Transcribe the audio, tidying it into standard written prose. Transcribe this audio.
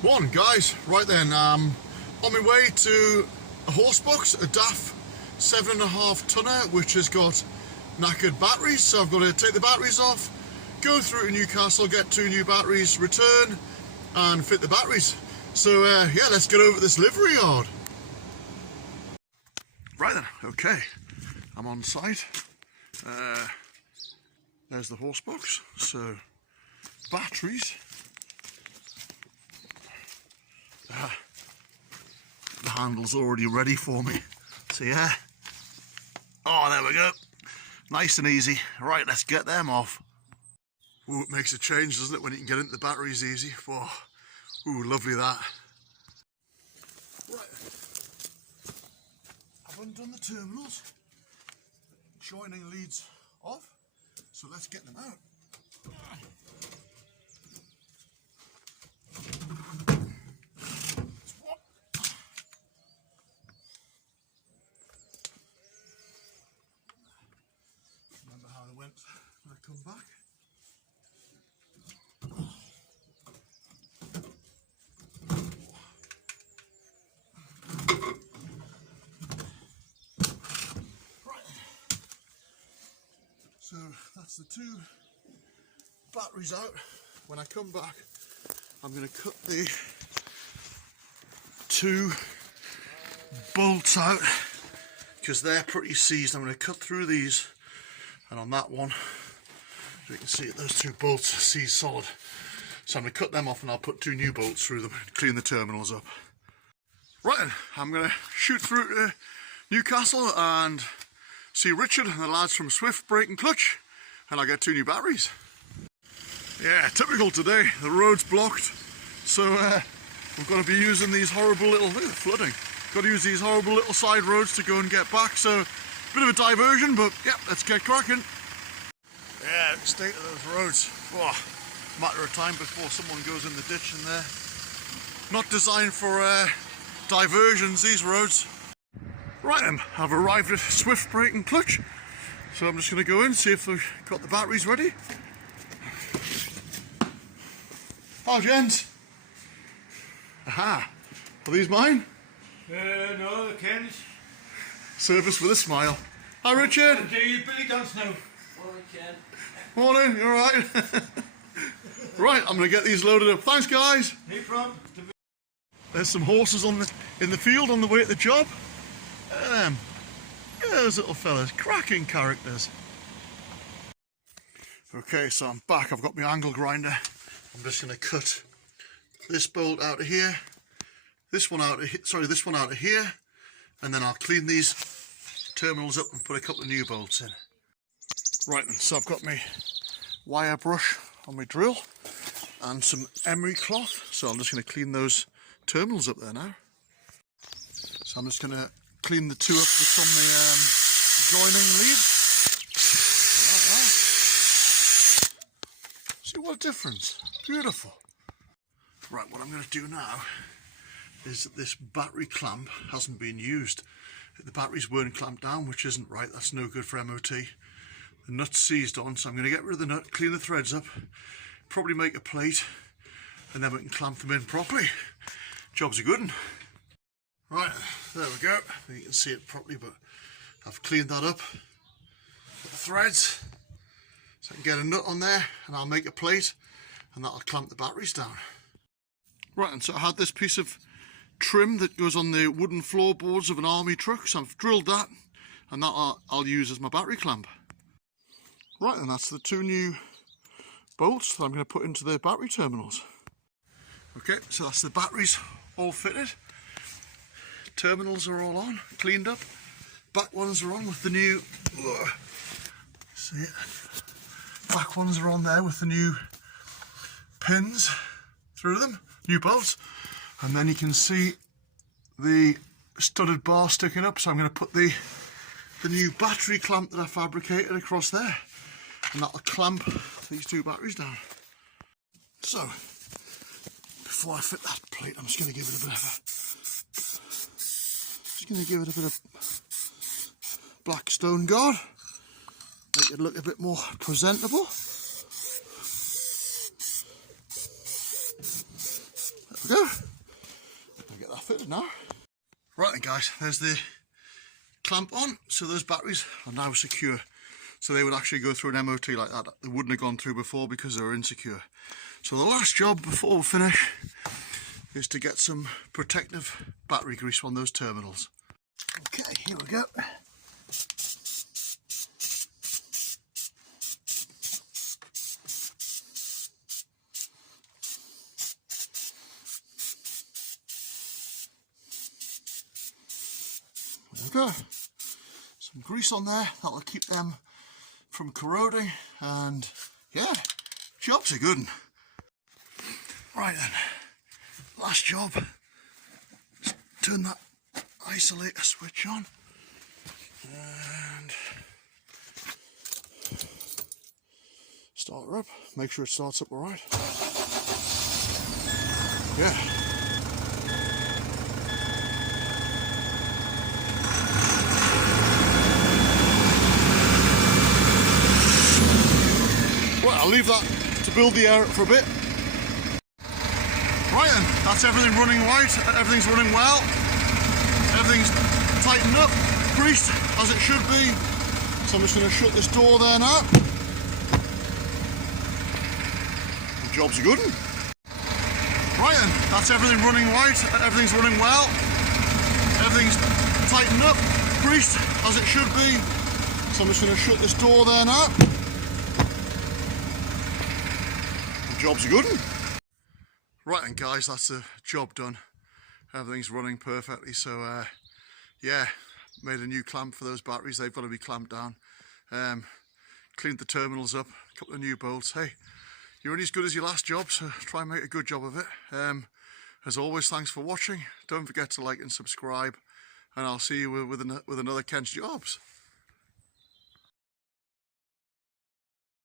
Morning guys, right then, on my way to a horsebox, a Daf 7.5 tonner which has got knackered batteries, so I've got to take the batteries off, go through to Newcastle, get 2 new batteries, return and fit the batteries. So yeah, let's get over this livery yard. Right then, okay, I'm on site. There's the horsebox, so batteries. The handle's already ready for me, so yeah. Oh, there we go, nice and easy. Right, let's get them off. Ooh, it makes a change, doesn't it, when you can get into the batteries easy. Whoa. Ooh, lovely that. Right, I've undone the terminals, joining leads off, so let's get them out. Remember how they went when I come back? So that's the 2 batteries out. When I come back, I'm going to cut the 2 bolts out because they're pretty seized. I'm going to cut through these, and on that one, you can see it, those 2 bolts are seized solid. So I'm going to cut them off and I'll put 2 new bolts through them and clean the terminals up. Right then, I'm going to shoot through to Newcastle and see Richard and the lads from Swift Brake and Clutch, and I'll get 2 new batteries. Yeah, typical today, the road's blocked, so we've got to be using these horrible little, flooding, got to use these horrible little side roads to go and get back, so bit of a diversion, but yeah, let's get cracking. Yeah, state of those roads, oh, matter of time before someone goes in the ditch in there. Not designed for diversions, these roads. Right then, I've arrived at Swift Brake and Clutch, so I'm just going to go in, see if they've got the batteries ready. Hi gents. Aha, are these mine? No, they're Ken's. Service with a smile. Hi Richard. Do you Billy Dance now? Morning, Ken. Morning, you alright? Right, I'm going to get these loaded up. Thanks guys. No problem. There's some horses in the field on the way to the job. Look at them. Look at those little fellas, cracking characters. Okay, so I'm back. I've got my angle grinder. I'm just going to cut this bolt out of here, this one out of this one out of here, and then I'll clean these terminals up and put a couple of new bolts in. Right then, so I've got my wire brush on my drill and some emery cloth, so I'm just going to clean those terminals up there now. So I'm just going to clean the 2 up that's on the joining leads. See what a difference, beautiful. Right, what I'm going to do now is that this battery clamp hasn't been used. The batteries weren't clamped down, which isn't right, that's no good for MOT. The nut's seized on, so I'm going to get rid of the nut, clean the threads up, probably make a plate, and then we can clamp them in properly. Job's a good one. Right, there we go. You can see it properly, but I've cleaned that up. Put the threads, so I can get a nut on there, and I'll make a plate, and that'll clamp the batteries down. Right, and so I had this piece of trim that goes on the wooden floorboards of an army truck, so I've drilled that, and that I'll use as my battery clamp. Right, and that's the 2 new bolts that I'm going to put into the battery terminals. Okay, so that's the batteries all fitted. Terminals are all on, cleaned up. Back ones are on with the new, see it? Back ones are on there with the new pins through them, new bolts. And then you can see the studded bar sticking up, so I'm going to put the new battery clamp that I fabricated across there, and that'll clamp these 2 batteries down. So, before I fit that plate, I'm just going to give it a bit of black stone guard, make it look a bit more presentable. There we go. fitted now. Right then guys, there's the clamp on, so those batteries are now secure. So they would actually go through an MOT like that. They wouldn't have gone through before because they were insecure. So the last job before we finish is to get some protective battery grease on those terminals. Okay, here we go. There we go. Some grease on there, that'll keep them from corroding, and yeah, job's a good one. Right then, last job. Let's turn that isolator switch on and start her up. Make sure it starts up alright. Yeah. Well, I'll leave that to build the air for a bit. Right then, that's everything running right, everything's running well, everything's tightened up, greased as it should be. So I'm just going to shut this door there now. The job's a good one. Right then, that's everything running right, everything's running well, everything's tightened up, greased as it should be. So I'm just going to shut this door there now. The job's a good one. Right then guys, that's the job done. Everything's running perfectly, so yeah, made a new clamp for those batteries. They've got to be clamped down. Cleaned the terminals up, a couple of new bolts. Hey, you're only as good as your last job, so try and make a good job of it. As always, thanks for watching. Don't forget to like and subscribe, and I'll see you with another Ken's Jobs.